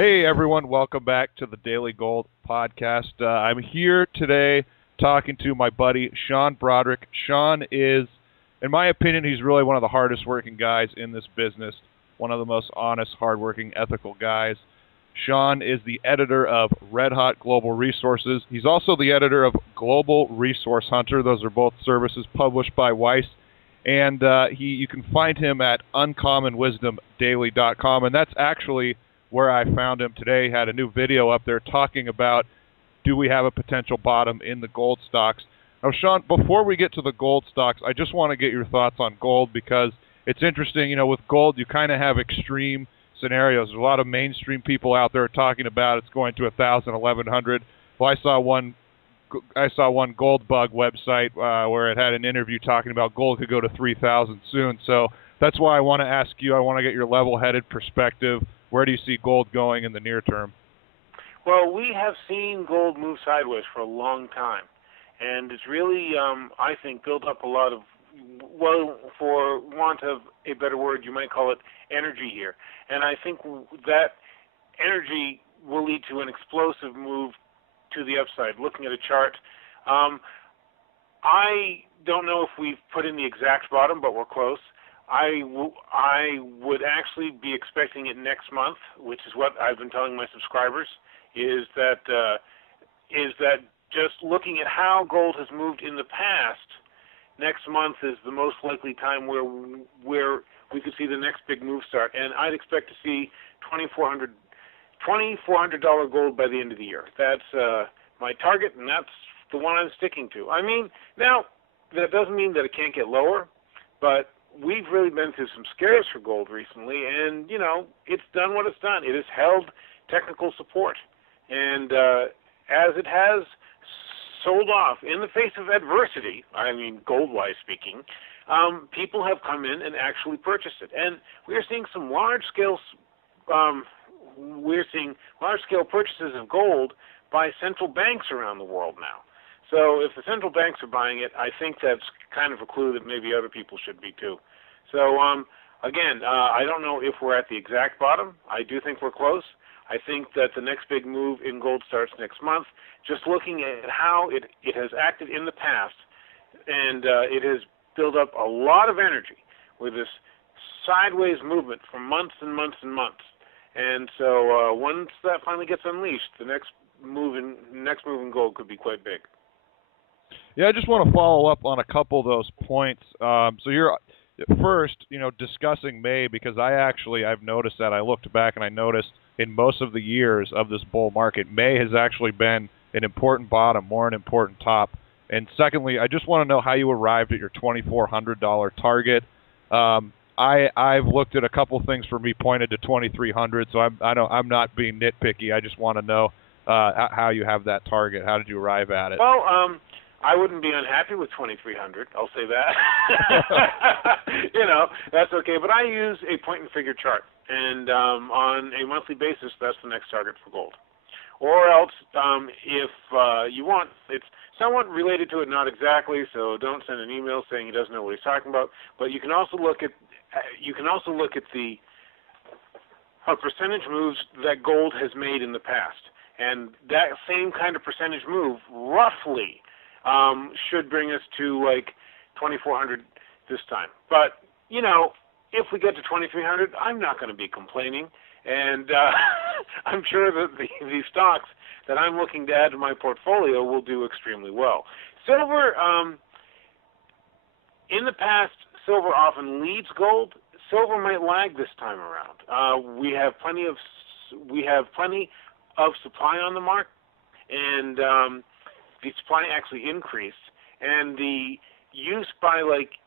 Hey everyone, welcome back to the Daily Gold podcast. I'm here today talking to my buddy Sean Brodrick. Sean is, in my opinion, he's really one of the hardest working guys in this business, one of the most honest, hardworking, ethical guys. Sean is the editor of Red Hot Global Resources. He's also the editor of Global Resource Hunter. Those are both services published by Weiss. And you can find him at uncommonwisdomdaily.com, and that's actually where I found him today. He had a new video up there talking about, do we have a potential bottom in the gold stocks? Now, Sean, before we get to the gold stocks, I just want to get your thoughts on gold because it's interesting. You know, with gold, you kind of have extreme scenarios. There's a lot of mainstream people out there talking about it's going to 1,000, 1,100. Well, I saw one Gold Bug website where it had an interview talking about gold could go to 3,000 soon. So that's why I want to ask you. I want to get your level-headed perspective. Where do you see gold going in the near term? Well, we have seen gold move sideways for a long time, and it's really, I think, built up a lot of, well, for want of a better word, you might call it energy here. And I think that energy will lead to an explosive move to the upside. Looking at a chart, I don't know if we've put in the exact bottom, but we're close. I would actually be expecting it next month, which is what I've been telling my subscribers, is that just looking at how gold has moved in the past, next month is the most likely time where we could see the next big move start. And I'd expect to see $2,400 gold by the end of the year. That's my target, and that's the one I'm sticking to. I mean, now, that doesn't mean that it can't get lower, but we've really been through some scares for gold recently, and, you know, it's done what it's done. It has held technical support. And as it has sold off in the face of adversity, I mean, gold-wise speaking, people have come in and actually purchased it. And we're seeing some large-scale purchases of gold by central banks around the world now. So if the central banks are buying it, I think that's kind of a clue that maybe other people should be too. So again, I don't know if we're at the exact bottom. I do think we're close. I think that the next big move in gold starts next month. Just looking at how it has acted in the past, and it has built up a lot of energy with this sideways movement for months and months and months. And so once that finally gets unleashed, the next move in gold could be quite big. Yeah, I just want to follow up on a couple of those points. So you're first, discussing May, because I've noticed that. I looked back and I noticed in most of the years of this bull market, May has actually been an important bottom, more an important top. And secondly, I just want to know how you arrived at your $2,400 target. I've looked at a couple things for me pointed to 2,300, so I'm not being nitpicky. I just want to know how you have that target. How did you arrive at it? Well, I wouldn't be unhappy with 2,300. I'll say that. That's okay. But I use a point-and-figure chart, and on a monthly basis, that's the next target for gold. Or else, if you want, it's somewhat related to it, not exactly. So don't send an email saying he doesn't know what he's talking about. But you can also look at the percentage moves that gold has made in the past, and that same kind of percentage move, roughly, should bring us to like 2,400 this time. But, if we get to 2,300, I'm not going to be complaining. And I'm sure that the stocks that I'm looking to add to my portfolio will do extremely well. Silver, in the past, silver often leads gold. Silver might lag this time around. We have plenty of supply on the market, and the supply actually increased, and the use by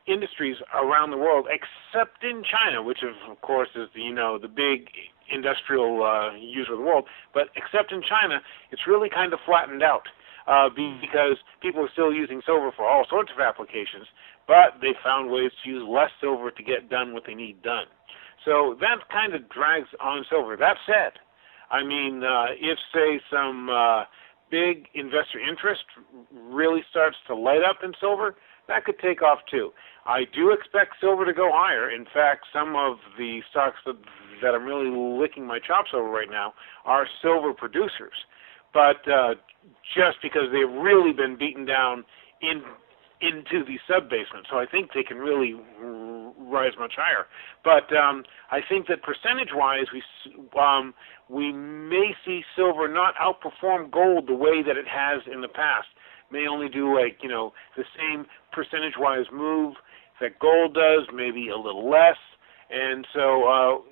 industries around the world, except in China, which of course is the big industrial user of the world, but except in China, it's really kind of flattened out because people are still using silver for all sorts of applications, but they found ways to use less silver to get done what they need done. So that kind of drags on silver. That said, I mean, if say some big investor interest really starts to light up in silver, that could take off too. I do expect silver to go higher. In fact, some of the stocks that I'm really licking my chops over right now are silver producers. But just because they've really been beaten down into the sub-basement, so I think they can really rise much higher. But I think that percentage-wise, we may see silver not outperform gold the way that it has in the past. May only do the same percentage-wise move that gold does, maybe a little less. And so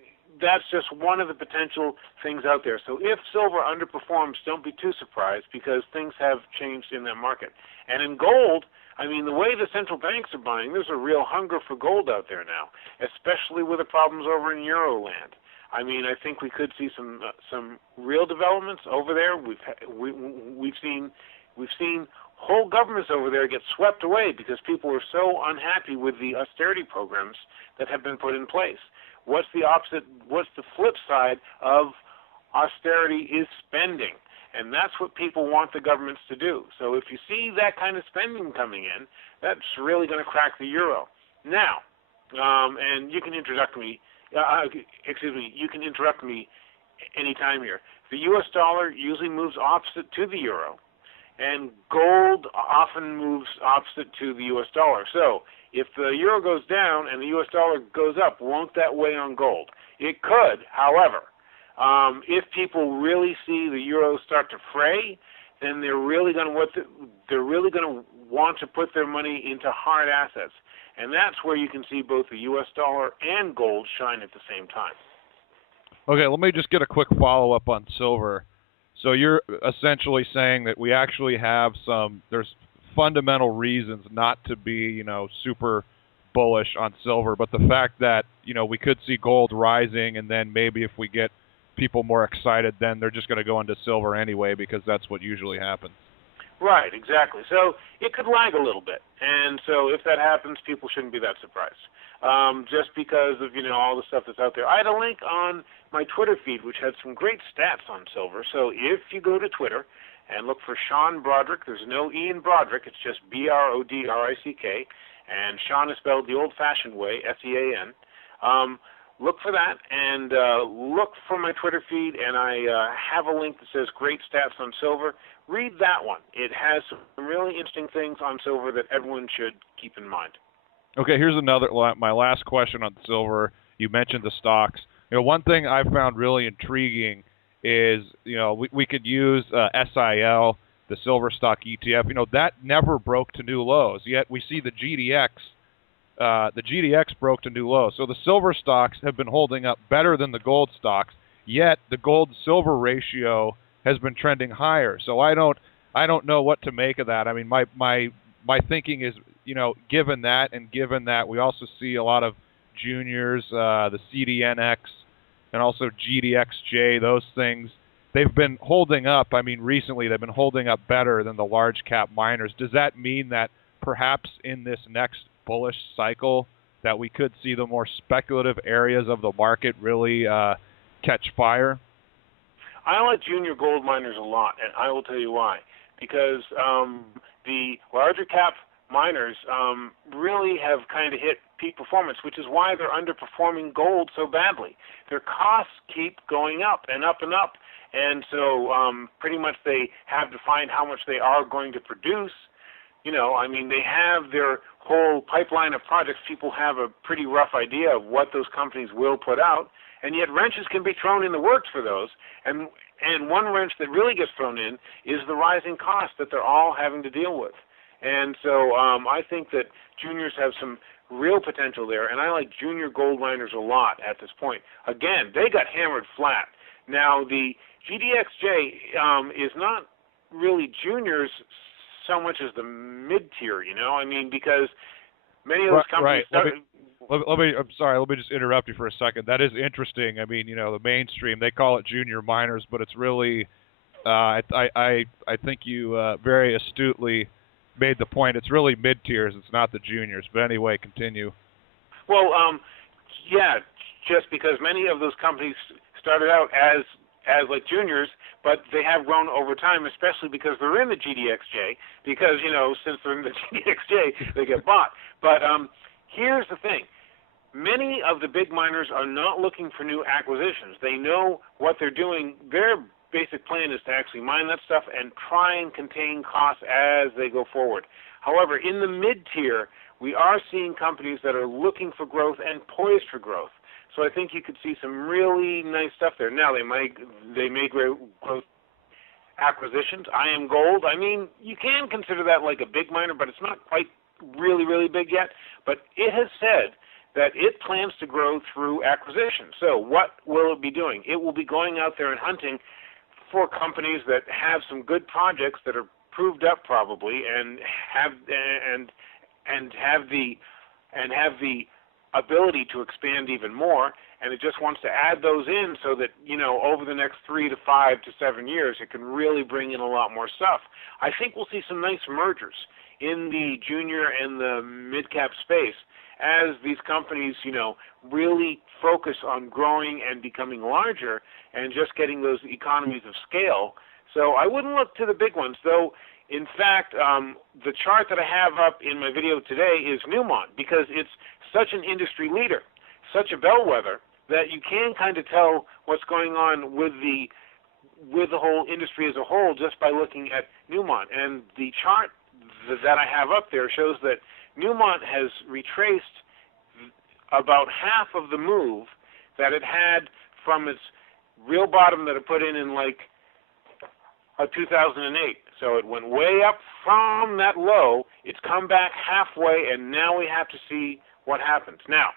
that's just one of the potential things out there. So if silver underperforms, don't be too surprised, because things have changed in that market. And in gold, I mean, the way the central banks are buying, there's a real hunger for gold out there now, especially with the problems over in Euroland. I mean, I think we could see some real developments over there. We've seen whole governments over there get swept away because people are so unhappy with the austerity programs that have been put in place. What's the opposite? What's the flip side of austerity? Is spending. And that's what people want the governments to do. So if you see that kind of spending coming in, that's really going to crack the euro. Now, and you can interrupt me. You can interrupt me anytime here. The U.S. dollar usually moves opposite to the euro, and gold often moves opposite to the U.S. dollar. So if the euro goes down and the U.S. dollar goes up, won't that weigh on gold? It could, however. If people really see the euro start to fray, then they're really going to want to put their money into hard assets, and that's where you can see both the U.S. dollar and gold shine at the same time. Okay, let me just get a quick follow-up on silver. So you're essentially saying that we actually have there's fundamental reasons not to be, super bullish on silver, but the fact that, we could see gold rising, and then maybe if we get people more excited, then they're just going to go into silver anyway, because that's what usually happens. Right, exactly. So it could lag a little bit, and so if that happens, people shouldn't be that surprised. Just because of all the stuff that's out there. I had a link on my Twitter feed which had some great stats on silver. So if you go to Twitter and look for Sean Brodrick, there's no E in Brodrick, it's just Brodrick, and Sean is spelled the old-fashioned way, Sean. Look for that, and look for my Twitter feed, and I have a link that says Great Stats on Silver. Read that one. It has some really interesting things on silver that everyone should keep in mind. Okay, here's my last question on silver. You mentioned the stocks. One thing I found really intriguing is, we could use SIL, the silver stock ETF. That never broke to new lows, yet we see the GDX. The GDX broke to new lows. So the silver stocks have been holding up better than the gold stocks, yet the gold-silver ratio has been trending higher. So I don't know what to make of that. I mean, my thinking is, given that, and given that we also see a lot of juniors, the CDNX, and also GDXJ, those things, they've been holding up. I mean, recently they've been holding up better than the large cap miners. Does that mean that perhaps in this next bullish cycle that we could see the more speculative areas of the market really catch fire? I like junior gold miners a lot, and I will tell you why. Because the larger cap miners really have kind of hit peak performance, which is why they're underperforming gold so badly. Their costs keep going up and up and up, and so pretty much they have to find how much they are going to produce. They have their whole pipeline of projects. People have a pretty rough idea of what those companies will put out, and yet wrenches can be thrown in the works for those. And one wrench that really gets thrown in is the rising cost that they're all having to deal with. And so I think that juniors have some real potential there, and I like junior gold miners a lot at this point. Again, they got hammered flat. Now, the GDXJ is not really juniors so much as the mid-tier, because many of those companies... Right. I'm sorry, let me just interrupt you for a second. That is interesting. I mean, the mainstream, they call it junior miners, but it's really, I think you very astutely made the point. It's really mid-tiers. It's not the juniors. But anyway, continue. Well, yeah, just because many of those companies started out as like juniors, but they have grown over time, especially because they're in the GDXJ, because, since they're in the GDXJ, they get bought. But here's the thing. many of the big miners are not looking for new acquisitions. They know what they're doing. Their basic plan is to actually mine that stuff and try and contain costs as they go forward. However, in the mid-tier, we are seeing companies that are looking for growth and poised for growth. So I think you could see some really nice stuff there. Now, they may growth acquisitions. IAMGOLD, I mean, you can consider that like a big miner, but it's not quite really, really big yet. But it has said that it plans to grow through acquisition. So what will it be doing? It will be going out there and hunting for companies that have some good projects that are proved up probably and have the ability to expand even more, and it just wants to add those in so that, you know, over the next 3 to 5 to 7 years, it can really bring in a lot more stuff. I think we'll see some nice mergers in the junior and the mid-cap space as these companies, you know, really focus on growing and becoming larger and just getting those economies of scale. So I wouldn't look to the big ones, though. In fact, the chart that I have up in my video today is Newmont, because it's such an industry leader, such a bellwether, that you can kind of tell what's going on with the whole industry as a whole just by looking at Newmont. And the chart that I have up there shows that Newmont has retraced about half of the move that it had from its real bottom that it put in like 2008. So it went way up from that low. It's come back halfway, and now we have to see what happens. Now,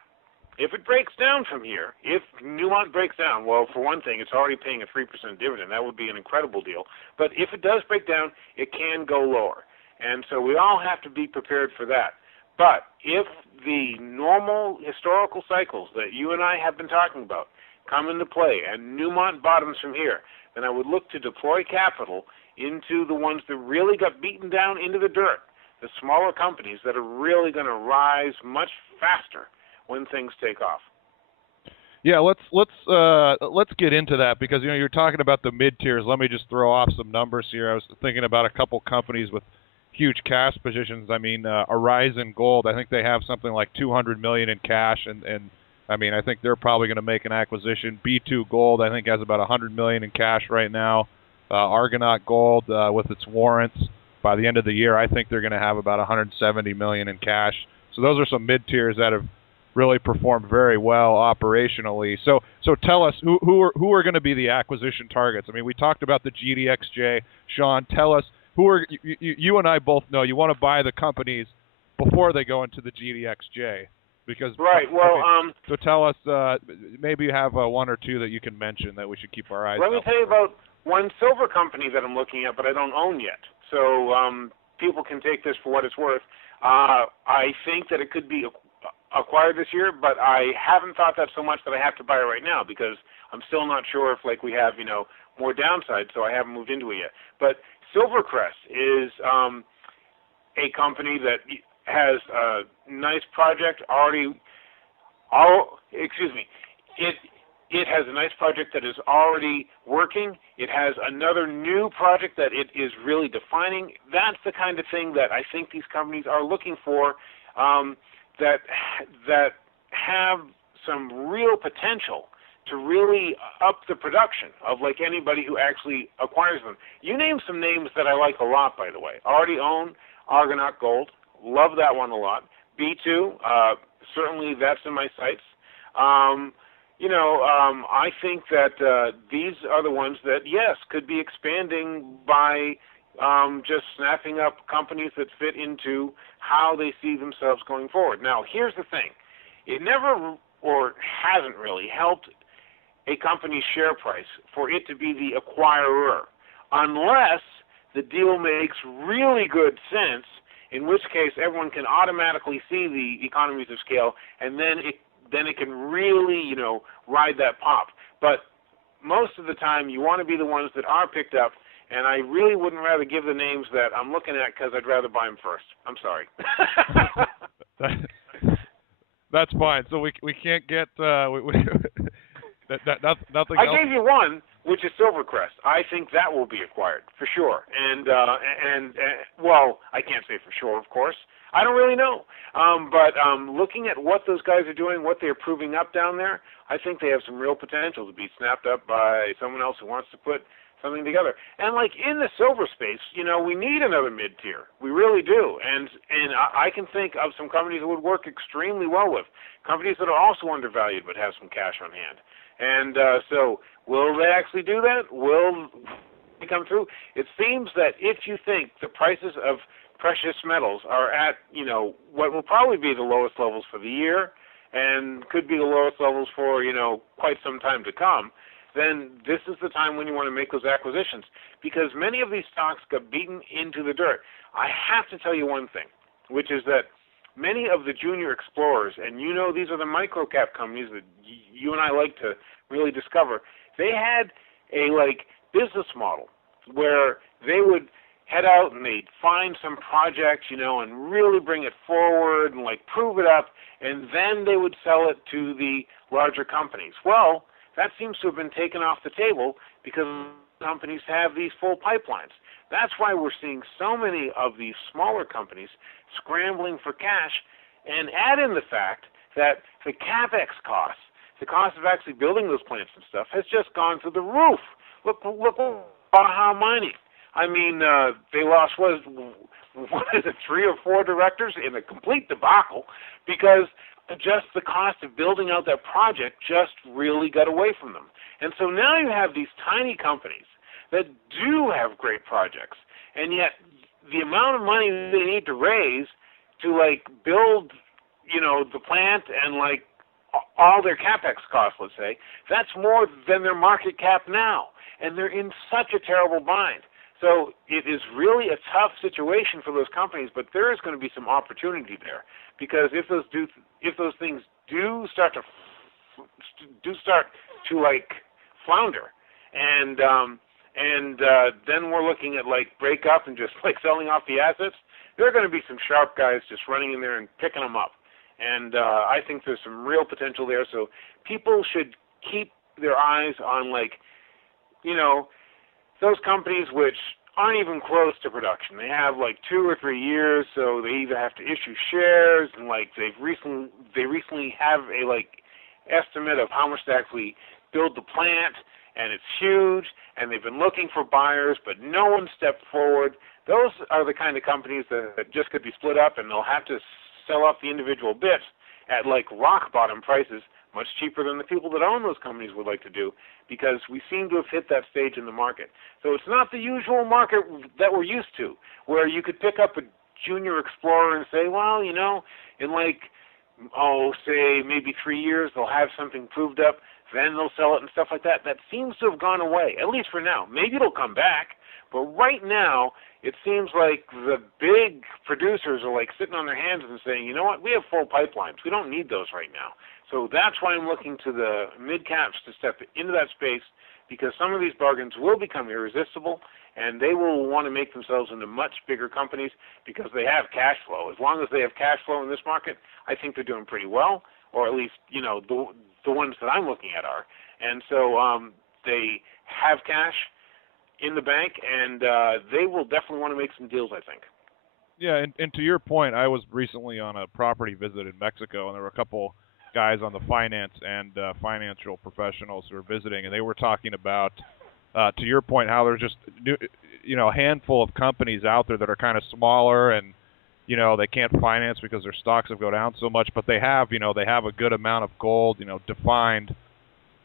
if it breaks down from here, if Newmont breaks down, well, for one thing, it's already paying a 3% dividend. That would be an incredible deal. But if it does break down, it can go lower. And so we all have to be prepared for that. But if the normal historical cycles that you and I have been talking about come into play and Newmont bottoms from here, then I would look to deploy capital into the ones that really got beaten down into the dirt, the smaller companies that are really going to rise much faster when things take off. Yeah, let's get into that, because you know you're talking about the mid tiers. Let me just throw off some numbers here. I was thinking about a couple companies with huge cash positions. I mean, Horizon Gold, I think they have something like $200 million in cash, and I mean, I think they're probably going to make an acquisition. B2 Gold, I think, has about $100 million in cash right now. Argonaut Gold, with its warrants, by the end of the year, I think they're going to have about $170 million in cash. So those are some mid tiers that have really performed very well operationally. So tell us who are going to be the acquisition targets. I mean, we talked about the GDXJ. Sean, tell us who are you and I both know you want to buy the companies before they go into the GDXJ. Because right. Well, so tell us, maybe you have one or two that you can mention that we should keep our eyes on. Let me tell you about one silver company that I'm looking at, but I don't own yet. So people can take this for what it's worth. I think that it could be acquired this year, but I haven't thought that so much that I have to buy it right now, because I'm still not sure if we have more downside, so I haven't moved into it yet. But Silvercrest is a company that has a nice project It has a nice project that is already working. It has another new project that it is really defining. That's the kind of thing that I think these companies are looking for, that have some real potential to really up the production of anybody who actually acquires them. You named some names that I like a lot, by the way. Already own Argonaut Gold. Love that one a lot. B2, certainly that's in my sights. I think that these are the ones that, yes, could be expanding by just snapping up companies that fit into how they see themselves going forward. Now, here's the thing. It never, or hasn't really, helped a company's share price for it to be the acquirer, unless the deal makes really good sense, in which case everyone can automatically see the economies of scale, and then it can really, ride that pop. But most of the time, you want to be the ones that are picked up, and I really wouldn't rather give the names that I'm looking at, because I'd rather buy them first. I'm sorry. That's fine. So we can't get nothing else. I gave you one. which is Silvercrest. I think that will be acquired for sure. And well, I can't say for sure, of course. I don't really know. But looking at what those guys are doing, what they're proving up down there, I think they have some real potential to be snapped up by someone else who wants to put something together. And like in the silver space, we need another mid-tier. We really do. And I can think of some companies that would work extremely well with, companies that are also undervalued but have some cash on hand. And so will they actually do that? Will they come through? It seems that if you think the prices of precious metals are at, what will probably be the lowest levels for the year and could be the lowest levels for, quite some time to come, then this is the time when you want to make those acquisitions, because many of these stocks got beaten into the dirt. I have to tell you one thing, which is that many of the junior explorers, and these are the micro-cap companies that you and I like to really discover, they had a business model where they would head out and they'd find some project, and really bring it forward and prove it up, and then they would sell it to the larger companies. Well, that seems to have been taken off the table because companies have these full pipelines. That's why we're seeing so many of these smaller companies scrambling for cash, and add in the fact that the CapEx costs, the cost of actually building those plants and stuff, has just gone through the roof. Look Baja Mining. I mean, they lost, what is it, 3 or 4 directors in a complete debacle because just the cost of building out that project just really got away from them. And so now you have these tiny companies that do have great projects, and yet the amount of money they need to raise to build, the plant and all their CapEx costs, let's say, that's more than their market cap now, and they're in such a terrible bind. So it is really a tough situation for those companies, but there is going to be some opportunity there, because if those things do start to flounder, and then we're looking at break up and just selling off the assets, there are going to be some sharp guys just running in there and picking them up, and I think there's some real potential there. So people should keep their eyes on those companies which aren't even close to production. They have 2 or 3 years, so they either have to issue shares, and they recently have a estimate of how much to actually build the plant, and it's huge, and they've been looking for buyers, but no one stepped forward. Those are the kind of companies that just could be split up, and they'll have to sell off the individual bits at rock bottom prices, much cheaper than the people that own those companies would like to do, because we seem to have hit that stage in the market. So it's not the usual market that we're used to, where you could pick up a junior explorer and say, well, in say maybe 3 years they'll have something proved up, then they'll sell it and stuff like that. That seems to have gone away, at least for now. Maybe it'll come back, but right now it seems like the big producers are sitting on their hands and saying, you know what, we have full pipelines. We don't need those right now. So that's why I'm looking to the mid-caps to step into that space, because some of these bargains will become irresistible, and they will want to make themselves into much bigger companies because they have cash flow. As long as they have cash flow in this market, I think they're doing pretty well, or at least, the ones that I'm looking at are. And so they have cash in the bank, and they will definitely want to make some deals, I think. Yeah, and to your point, I was recently on a property visit in Mexico, and there were a couple guys on the finance and financial professionals who were visiting, and they were talking about, to your point, how there's just a handful of companies out there that are kind of smaller, and they can't finance because their stocks have gone down so much, but they have a good amount of gold, defined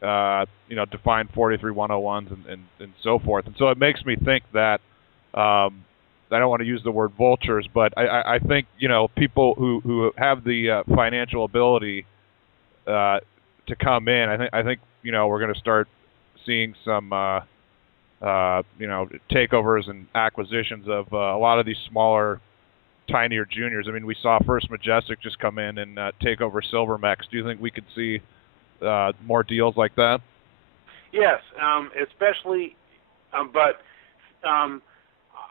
43101s and so forth, and so it makes me think that. I don't want to use the word vultures, but I think people who have the financial ability to come in. I think we're going to start seeing some takeovers and acquisitions of a lot of these smaller, tinier juniors. I mean, we saw First Majestic just come in and take over Silvermex. Do you think we could see more deals like that? Yes, especially, but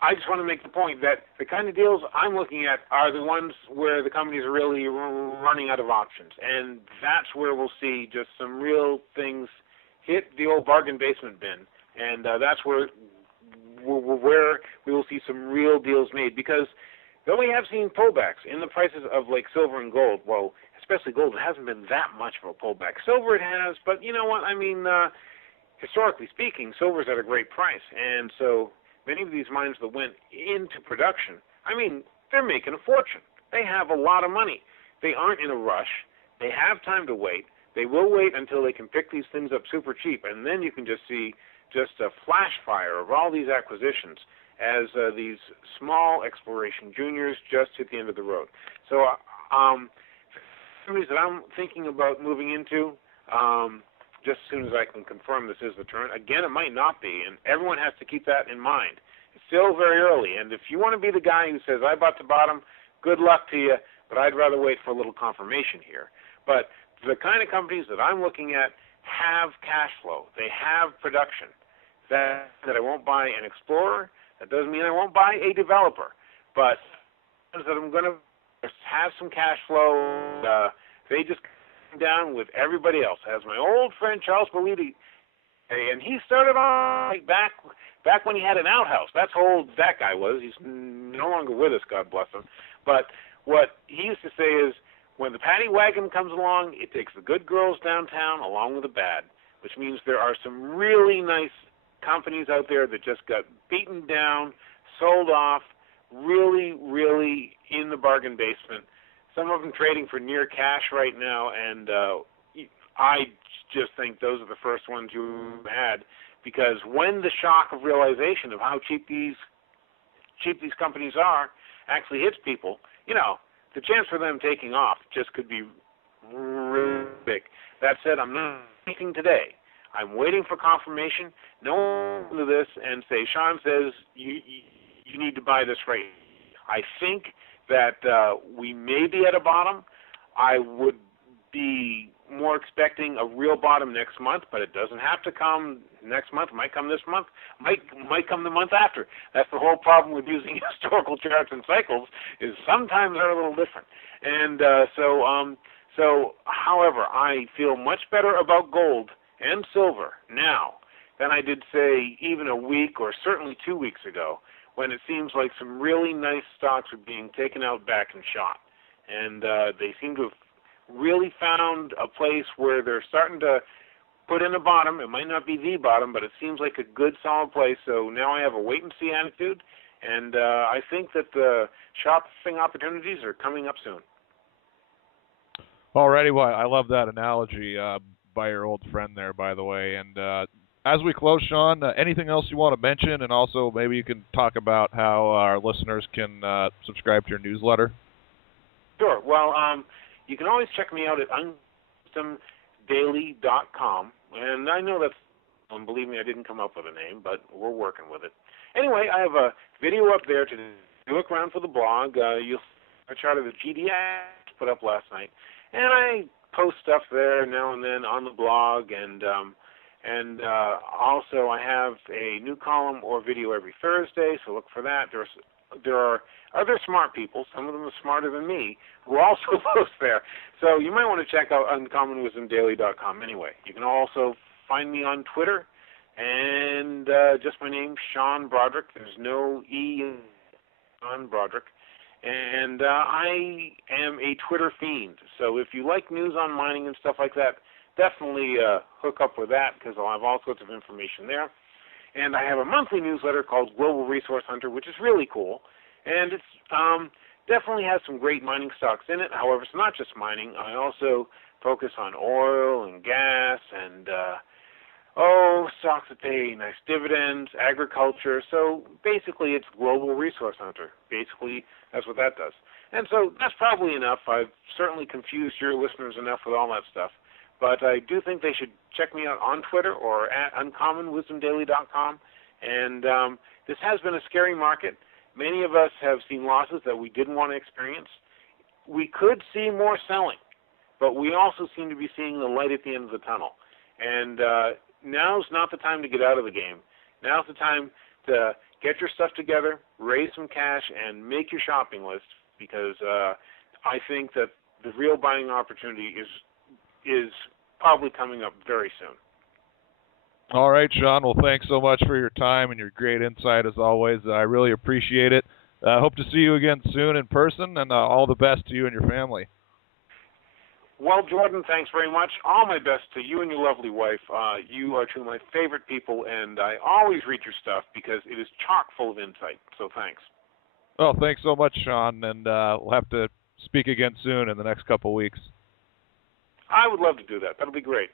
I just want to make the point that the kind of deals I'm looking at are the ones where the companies are really running out of options, and that's where we'll see just some real things hit the old bargain basement bin And that's where we will see some real deals made, because though we have seen pullbacks in the prices of like silver and gold, well, especially gold, it hasn't been that much of a pullback. Silver it has, but you know what? I mean, historically speaking, silver's at a great price, and so many of these mines that went into production, I mean, they're making a fortune. They have a lot of money. They aren't in a rush. They have time to wait. They will wait until they can pick these things up super cheap, and then you can just see just a flash fire of all these acquisitions as these small exploration juniors just hit the end of the road. So companies that I'm thinking about moving into, just as soon as I can confirm this is the turn. Again, it might not be, and everyone has to keep that in mind. It's still very early, and if you want to be the guy who says, I bought the bottom, good luck to you, but I'd rather wait for a little confirmation here. But the kind of companies that I'm looking at have cash flow. They have production. That I won't buy an explorer. That doesn't mean I won't buy a developer. But that I'm going to have some cash flow. They just come down with everybody else. As my old friend Charles Boliti, and he started on back when he had an outhouse. That's how old that guy was. He's no longer with us, God bless him. But what he used to say is, when the paddy wagon comes along, it takes the good girls downtown along with the bad, which means there are some really nice companies out there that just got beaten down, sold off, really, really in the bargain basement. Some of them trading for near cash right now, and I just think those are the first ones you had, because when the shock of realization of how cheap these companies are actually hits people, you know, the chance for them taking off just could be really big. That said, I'm not thinking today. I'm waiting for confirmation. No one will do this and say, Sean says you need to buy this right. I think that we may be at a bottom. I would be more expecting a real bottom next month, but it doesn't have to come next month. It might come this month. Might come the month after. That's the whole problem with using historical charts and cycles, is sometimes they're a little different. And so, however, I feel much better about gold and silver now than I did, say, even a week or certainly 2 weeks ago, when it seems like some really nice stocks are being taken out back and shot. And they seem to have really found a place where they're starting to put in a bottom. It might not be the bottom, but it seems like a good, solid place. So now I have a wait-and-see attitude, and I think that the shopping opportunities are coming up soon. Alrighty, well, I love that analogy by your old friend there, by the way. And as we close, Sean, anything else you want to mention? And also maybe you can talk about how our listeners can subscribe to your newsletter. Sure. Well, you can always check me out at uncustomdaily.com. And I know that's, believe me, I didn't come up with a name, but we're working with it. Anyway, I have a video up there to look around for the blog. You'll see a chart of the GDX put up last night. And I post stuff there now and then on the blog, and also I have a new column or video every Thursday, so look for that. There are other smart people, some of them are smarter than me, who also post there. So you might want to check out uncommonwisdomdaily.com anyway. You can also find me on Twitter, and just my name, Sean Brodrick. There's no E in Sean Brodrick. And I am a Twitter fiend. So if you like news on mining and stuff like that, definitely hook up with that, because I'll have all sorts of information there. And I have a monthly newsletter called Global Resource Hunter, which is really cool. And it's definitely has some great mining stocks in it. However, it's not just mining. I also focus on oil and gas and, stocks that pay nice dividends, agriculture. So basically it's Global Resource Hunter. Basically, that's what that does. And so that's probably enough. I've certainly confused your listeners enough with all that stuff. But I do think they should check me out on Twitter or at uncommonwisdomdaily.com. And this has been a scary market. Many of us have seen losses that we didn't want to experience. We could see more selling, but we also seem to be seeing the light at the end of the tunnel. And now's not the time to get out of the game. Now's the time to get your stuff together, raise some cash, and make your shopping list, because I think that the real buying opportunity is probably coming up very soon. All right, Sean. Well, thanks so much for your time and your great insight as always. I really appreciate it. Hope to see you again soon in person, and all the best to you and your family. Well, Jordan, thanks very much. All my best to you and your lovely wife. You are two of my favorite people, and I always read your stuff because it is chock full of insight. So thanks. Well, thanks so much, Sean, and we'll have to speak again soon in the next couple weeks. I would love to do that. That'll be great.